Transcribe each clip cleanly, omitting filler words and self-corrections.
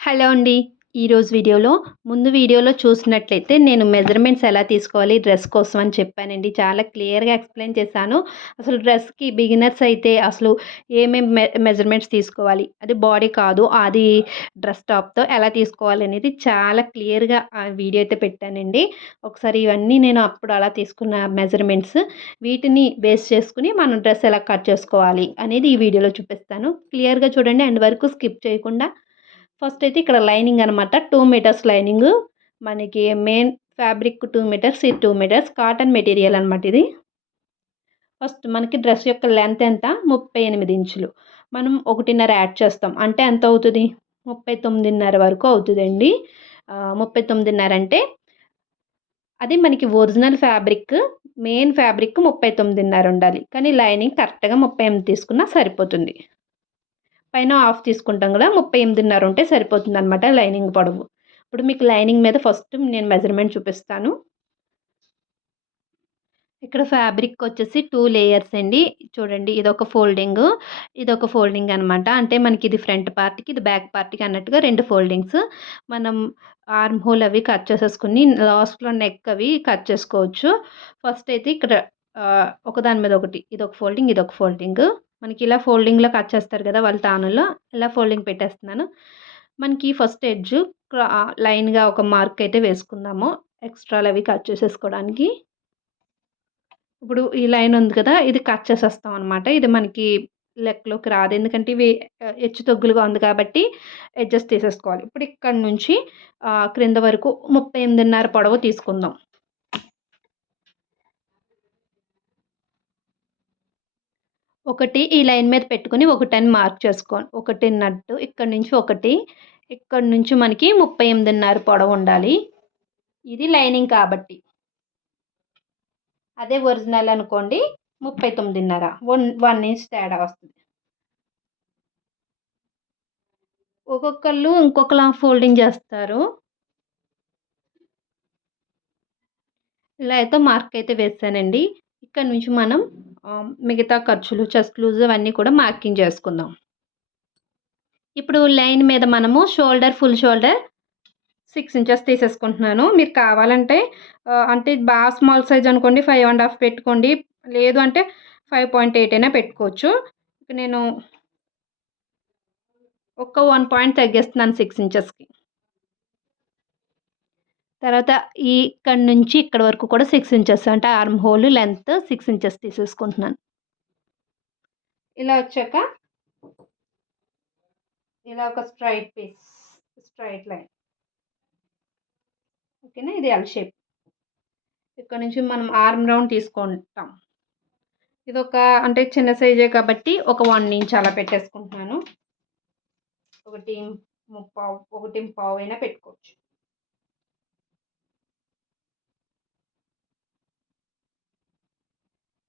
Hello అండి. ఈరోజు ముందు వీడియోలో చూసినట్లయితే నేను మెజర్‌మెంట్స్ ఎలా తీసుకోవాలి డ్రెస్ కోసం అని చెప్పానండి. చాలా క్లియర్‌గా ఎక్స్‌ప్లెయిన్ చేశాను. అసలు డ్రెస్‌కి బిగినర్స్ అయితే అసలు ఏమేం మెజర్‌మెంట్స్ తీసుకోవాలి, అది బాడీ కాదు, అది డ్రెస్ టాప్‌తో ఎలా తీసుకోవాలి అనేది చాలా క్లియర్‌గా ఆ వీడియో అయితే పెట్టానండి. ఒకసారి ఇవన్నీ నేను అప్పుడు అలా తీసుకున్న మెజర్‌మెంట్స్, వీటిని బేస్ చేసుకొని మనం డ్రెస్ ఎలా కట్ చేసుకోవాలి అనేది ఈ వీడియోలో చూపిస్తాను. క్లియర్‌గా చూడండి, ఎండ్ వరకు స్కిప్ చేయకుండా. ఫస్ట్ అయితే ఇక్కడ లైనింగ్ అనమాట. 2 మీటర్స్ లైనింగు. మనకి మెయిన్ ఫ్యాబ్రిక్ 2 మీటర్స్, ఇది 2 మీటర్స్ కాటన్ మెటీరియల్ అనమాట ఇది. ఫస్ట్ మనకి డ్రెస్ యొక్క లెంత్ ఎంత? 38 ఇంచులు. మనం 1.5 యాడ్ చేస్తాం. అంటే ఎంత అవుతది? 39.5 వరకు అవుతదండి. 39.5 అంటే అది మనకి ఒరిజినల్ ఫ్యాబ్రిక్, మెయిన్ ఫ్యాబ్రిక్ 39.5 ఉండాలి. కానీ లైనింగ్ కరెక్ట్‌గా 38 తీసుకున్నా సరిపోతుంది. పైన హాఫ్ తీసుకుంటాం గదా! 38.5 ఉంటే సరిపోతుందనమాట లైనింగ్ పొడవు. ఇప్పుడు మీకు లైనింగ్ మీద ఫస్ట్ నేను మెజర్‌మెంట్ చూపిస్తాను. ఇక్కడ ఫ్యాబ్రిక్ వచ్చేసి 2 లేయర్స్ అండి. చూడండి, ఇదొక ఫోల్డింగ్ అనమాట. అంటే మనకి ఇది ఫ్రంట్ పార్ట్‌కి, ఇది బ్యాక్ పార్ట్‌కి అన్నట్టుగా 2 ఫోల్డింగ్స్. మనం ఆర్మ్ హోల్ అవి కట్ చేసేసుకొని లాస్ట్‌లో నెక్ అవి కట్ చేసుకోవచ్చు. ఫస్ట్ అయితే ఇక్కడ ఒకదాని మీద ఒకటి, ఇదొక ఫోల్డింగ్, ఇదొక ఫోల్డింగ్. మనకి ఇలా ఫోల్డింగ్‌లో కట్ చేస్తారు కదా! వాళ్ళ తానులో, ఇలా ఫోల్డింగ్ పెట్టేస్తున్నాను. మనకి ఫస్ట్ ఎడ్జ్ లైన్‌గా ఒక మార్క్ అయితే వేసుకుందాము. ఎక్స్ట్రాలవి కట్ చేసేసుకోవడానికి. ఇప్పుడు ఈ లైన్ ఉంది కదా! ఇది కట్ చేసేస్తాం అనమాట. ఇది మనకి లెక్కలోకి రాదు. ఎందుకంటే ఇవి హెచ్చు తగ్గులుగా ఉంది కాబట్టి ఎడ్జెస్ తీసేసుకోవాలి. ఇప్పుడు ఇక్కడి నుంచి క్రింద వరకు 38.5 పొడవు తీసుకుందాం. ఒకటి ఈ లైన్ మీద పెట్టుకొని ఒకటని మార్క్ చేసుకోండి. ఒకటిన్నట్టు ఇక్కడి నుంచి ఒకటి, ఇక్కడి నుంచి మనకి 38.5 పొడవుండాలి. ఇది లైనింగ్ కాబట్టి. అదే ఒరిజినల్ అనుకోండి 39.5, 1 ఇంచ్ తేడా వస్తది. ఒక్కొక్కళ్ళు ఇంకొకలా ఫోల్డింగ్ చేస్తారు. ఇలా అయితే మార్క్ అయితే వేసానండి. ఇక్కడ నుంచి మనం మిగతా ఖర్చులు, చెస్ట్ లూజ్ అవన్నీ కూడా మార్కింగ్ చేసుకుందాం. ఇప్పుడు లైన్ మీద మనము ఫుల్ షోల్డర్ 6 ఇంచెస్ తీసేసుకుంటున్నాను. మీరు కావాలంటే అంటే బాగా స్మాల్ సైజ్ అనుకోండి 5 ½ పెట్టుకోండి. లేదు అంటే 5.8 అయినా పెట్టుకోవచ్చు. ఇక నేను ఒక 1 పాయింట్ తగ్గిస్తున్నాను 6 ఇంచెస్‌కి. తర్వాత ఇక్కడి నుంచి ఇక్కడి వరకు కూడా 6 ఇంచెస్, అంటే ఆర్మ్ హోల్ లెంత్ 6 ఇంచెస్ తీసేసుకుంటున్నాను. ఇలా వచ్చాక ఇలా ఒక స్ట్రెయిట్ లైన్. ఓకేనా? ఇది ఎల్ షేప్. ఇక్కడ నుంచి మనం ఆర్మ్ రౌండ్ తీసుకుంటాం. ఇదొక అంటే చిన్న సైజే కాబట్టి ఒక 1 ఇంచ్ అలా పెట్టేసుకుంటున్నాను. 1.25 అయినా పెట్టుకోవచ్చు.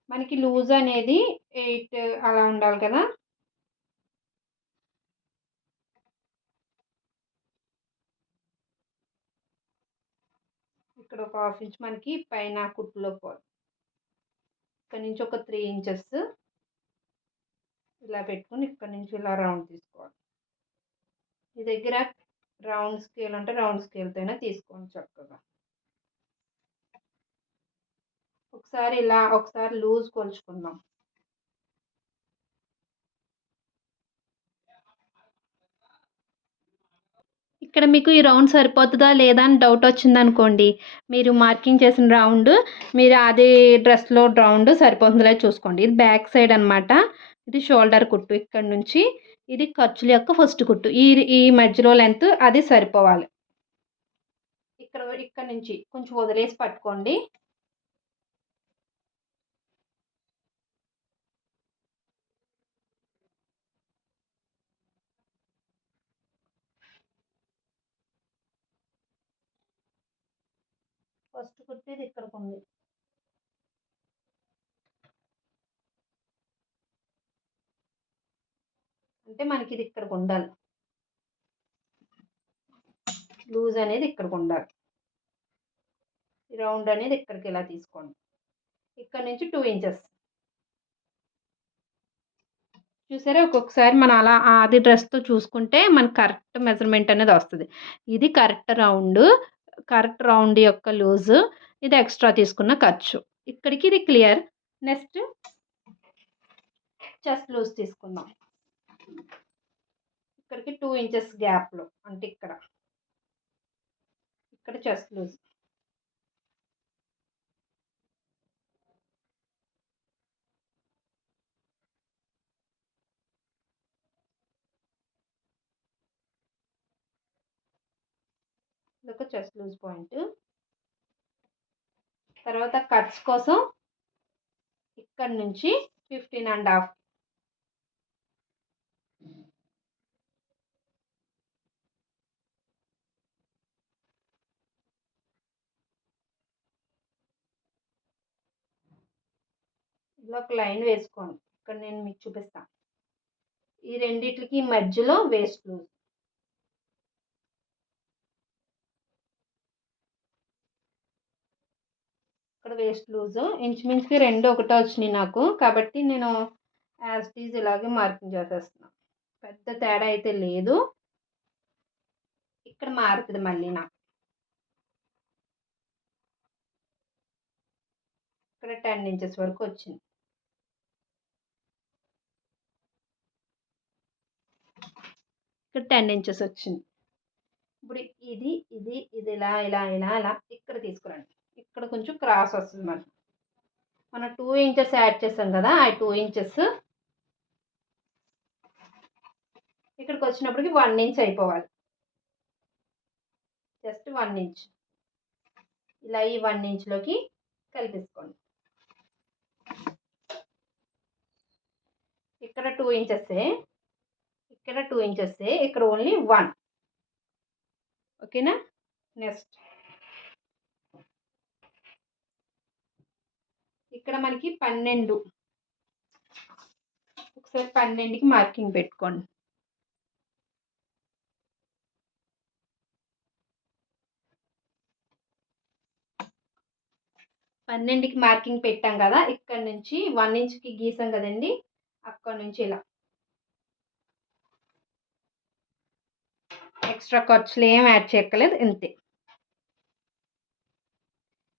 మనకి లూజ్ అనేది 8 అలా ఉండాలి కదా! ఇక్కడ ఒక హాఫ్ ఇంచ్ మనకి పైన కుట్టులో పోవాలి. ఇక్కడ నుంచి ఒక 3 ఇంచెస్ ఇలా పెట్టుకొని ఇక్కడ నుంచి ఇలా రౌండ్ తీసుకోవాలి. మీ దగ్గర రౌండ్ స్కేల్ ఉంటే రౌండ్ స్కేల్‌తో అయినా తీసుకోండి చక్కగా. ఒకసారి లూజ్ కొలుచుకుందాం. ఇక్కడ మీకు ఈ రౌండ్ సరిపోతదా లేదా అని డౌట్ వచ్చిందనుకోండి, మీరు మార్కింగ్ చేసిన రౌండ్ మీరు అదే డ్రెస్‌లో రౌండ్ సరిపోతుందో లేదో చూసుకోండి. ఇది బ్యాక్ సైడ్ అనమాట. ఇది షోల్డర్ కుట్టు. ఇక్కడ నుంచి ఇది ఖర్చుల యొక్క ఫస్ట్ కుట్టు. ఈ ఈ మధ్యలో లెంత్ అది సరిపోవాలి. ఇక్కడ నుంచి కొంచెం వదిలేసి పట్టుకోండి. ఫస్ట్ కుట్టు ఇది ఇక్కడికుంది. అంటే మనకి ఇది ఇక్కడికుండాలి. లూజ్ అనేది ఇక్కడికుండాలి. రౌండ్ అనేది ఇక్కడికి ఇలా తీసుకోండి. ఇక్కడ నుంచి 2 ఇంచెస్. చూసారా ఒక్కొక్కసారి మనం అలా అది డ్రెస్‌తో చూసుకుంటే మనకు కరెక్ట్ మెజర్‌మెంట్ అనేది వస్తది. ఇది కరెక్ట్ రౌండ్ యొక్క లూజు. ఇది ఎక్స్‌ట్రా తీసుకున్న ఖర్చు. ఇక్కడికి ఇది క్లియర్. నెక్స్ట్ చెస్ట్ లూజ్ తీసుకుందాం. ఇక్కడికి 2 ఇంచెస్ గ్యాప్‌లో అంటే ఇక్కడ చెస్ట్ లూజ్. ఇదొక చెస్ట్ లూజ్ పాయింట్. తర్వాత కట్స్ కోసం ఇక్కడ నుంచి 15 ½ ఇలా ఒక లైన్ వేసుకోండి. ఇక్కడ నేను మీకు చూపిస్తాను. ఈ రెండిట్లకి మధ్యలో వేస్ట్ లూజ్. ఇక్కడ వేస్ట్ లూజ్ ఇంచుమించుగా 2 ఒకటే వచ్చినాయి నాకు. కాబట్టి నేను యాజ్ ఇట్ ఈజ్ ఇలాగే మార్కింగ్ చేసేస్తున్నాను. పెద్ద తేడా అయితే లేదు. ఇక్కడ మారుతుంది మళ్ళీ నాకు. ఇక్కడ 10 ఇంచెస్ వరకు వచ్చింది. ఇక్కడ 10 ఇంచెస్ వచ్చింది. ఇప్పుడు ఇది ఇలా ఇక్కడ తీసుకురండి. ఇక్కడ కొంచెం క్రాస్ వస్తుంది మనకి. మనం 2 ఇంచెస్ యాడ్ చేసాం కదా, ఆ 2 ఇంచెస్ ఇక్కడికి వచ్చినప్పటికి 1 ఇంచ్ అయిపోవాలి. జస్ట్ 1 ఇంచ్ ఇలా ఈ 1 ఇంచ్లోకి కలిపేసుకోండి. ఇక్కడ 2 ఇంచెసే, ఇక్కడ ఓన్లీ 1. ఓకేనా. నెక్స్ట్ ఇక్కడ మనకి 12. ఒకసారి 12కి మార్కింగ్ పెట్టుకోండి. పన్నెండుకి మార్కింగ్ పెట్టాం కదా, ఇక్కడ నుంచి 1 ఇంచ్కి గీసాం కదండి, అక్కడ నుంచి ఇలా ఎక్స్ట్రా ఖర్చులు ఏం యాడ్ చేయక్కర్లేదు, ఇంతే.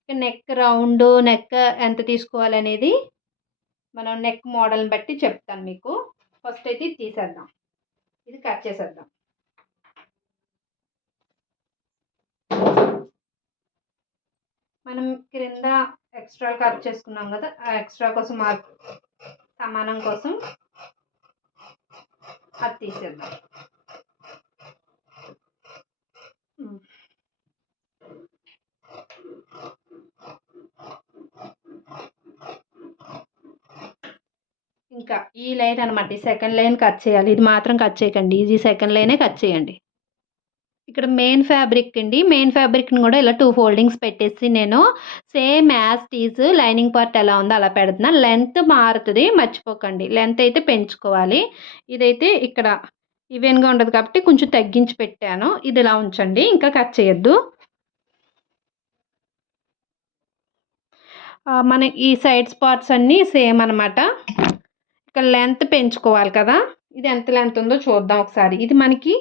నెక్ రౌండ్, నెక్ ఎంత తీసుకోవాలనేది మనం నెక్ మోడల్ని బట్టి చెప్తాను మీకు. ఫస్ట్ అయితే ఇది తీసేద్దాం, ఇది కట్ చేసేద్దాం. మనం క్రింద ఎక్స్ట్రా కట్ చేసుకున్నాం కదా, ఆ ఎక్స్ట్రా కోసం సమానం కోసం అది తీసేద్దాం. ఇంకా ఈ లైన్ అనమాట, ఈ సెకండ్ లైన్ కట్ చేయాలి. ఇది మాత్రం కట్ చేయకండి, ఇది సెకండ్ లైనే కట్ చేయండి. ఇక్కడ మెయిన్ ఫ్యాబ్రిక్ అండి, మెయిన్ ఫ్యాబ్రిక్ని కూడా ఇలా 2 ఫోల్డింగ్స్ పెట్టేసి నేను same as these lining part ఎలా ఉందో అలా పెడుతున్నాను. లెంత్ మారుతుంది, మర్చిపోకండి. లెంత్ అయితే పెంచుకోవాలి. ఇదైతే ఇక్కడ ఈవెన్గా ఉండదు కాబట్టి కొంచెం తగ్గించి పెట్టాను. ఇది ఇలా ఉంచండి, ఇంకా కట్ చేయొద్దు. మన ఈ సైడ్స్ పార్ట్స్ అన్నీ సేమ్ అనమాట. ఇక్కడ లెంత్ పెంచుకోవాలి కదా, ఇది ఎంత లెంత్ ఉందో చూద్దాం ఒకసారి. ఇది మనకి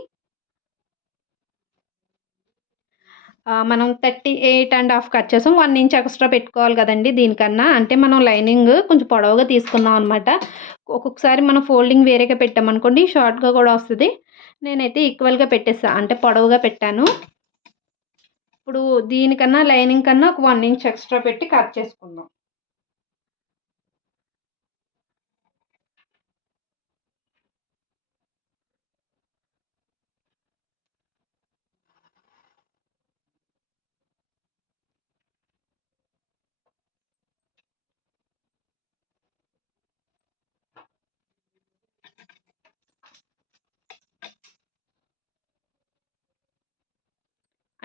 మనం 38 ½ కట్ చేసాం. 1 ఇంచ్ ఎక్స్ట్రా పెట్టుకోవాలి కదండి దీనికన్నా. అంటే మనం లైనింగ్ కొంచెం పొడవుగా తీసుకున్నాం అనమాట. ఒక్కొక్కసారి మనం ఫోల్డింగ్ వేరేగా పెట్టామనుకోండి, షార్ట్గా కూడా వస్తుంది. నేనైతే ఈక్వల్గా పెట్టేసా, అంటే పొడవుగా పెట్టాను. ఇప్పుడు దీనికన్నా లైనింగ్ కన్నా ఒక 1 ఇంచ్ ఎక్స్ట్రా పెట్టి కట్ చేసుకుందాం.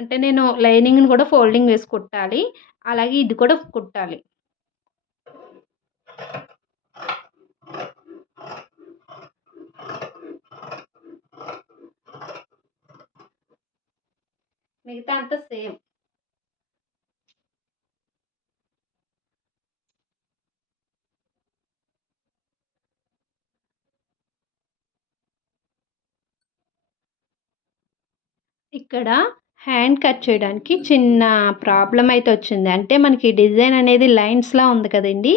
అంటే నేను లైనింగ్ని కూడా ఫోల్డింగ్ వేసి కుట్టాలి, అలాగే ఇది కూడా కుట్టాలి. మిగతా అంతా సేమ్. ఇక్కడ హ్యాండ్ కట్ చేయడానికి చిన్న ప్రాబ్లమ్ అయితే వచ్చింది. అంటే మనకి డిజైన్ అనేది లైన్స్‌లా ఉంది కదండీ!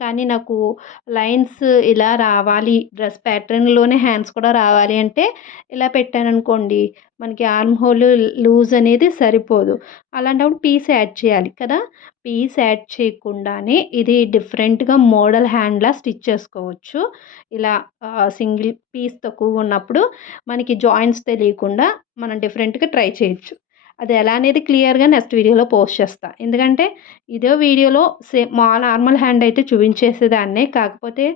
కానీ నాకు లైన్స్ ఇలా రావాలి, డ్రెస్ ప్యాటర్న్‌లోనే హ్యాండ్స్ కూడా రావాలి అంటే ఇలా పెట్టాననుకోండి, మనకి ఆర్మ్ హోల్ లూజ్ అనేది సరిపోదు. అలాంటప్పుడు పీస్ యాడ్ చేయాలి కదా! పీస్ యాడ్ చేయకుండానే ఇది డిఫరెంట్‌గా మోడల్ హ్యాండ్‌లా స్టిచ్ చేసుకోవచ్చు. ఇలా సింగిల్ పీస్ తక్కువగున్నప్పుడు మనకి జాయింట్స్ తెలియకుండా మనం డిఫరెంట్‌గా ట్రై చేయొచ్చు. అది ఎలా అనేది క్లియర్‌గా నెక్స్ట్ వీడియోలో పోస్ట్ చేస్తా. ఎందుకంటే ఇదే వీడియోలో నార్మల్ హ్యాండ్ అయితే చూపించేసేదాన్నే. కాకపోతే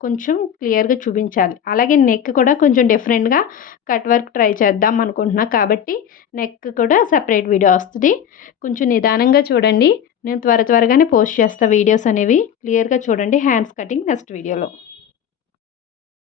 కొంచెం క్లియర్‌గా చూపించాలి. అలాగే నెక్ కూడా కొంచెం డిఫరెంట్‌గా కట్ వర్క్ ట్రై చేద్దాం అనుకుంటున్నా. కాబట్టి నెక్ కూడా సెపరేట్ వీడియో వస్తది. కొంచెం నిదానంగా చూడండి. నేను త్వరగానే పోస్ట్ చేస్తా వీడియోస్ అనేవి. క్లియర్‌గా చూడండి హ్యాండ్స్ కటింగ్ నెక్స్ట్ వీడియోలో.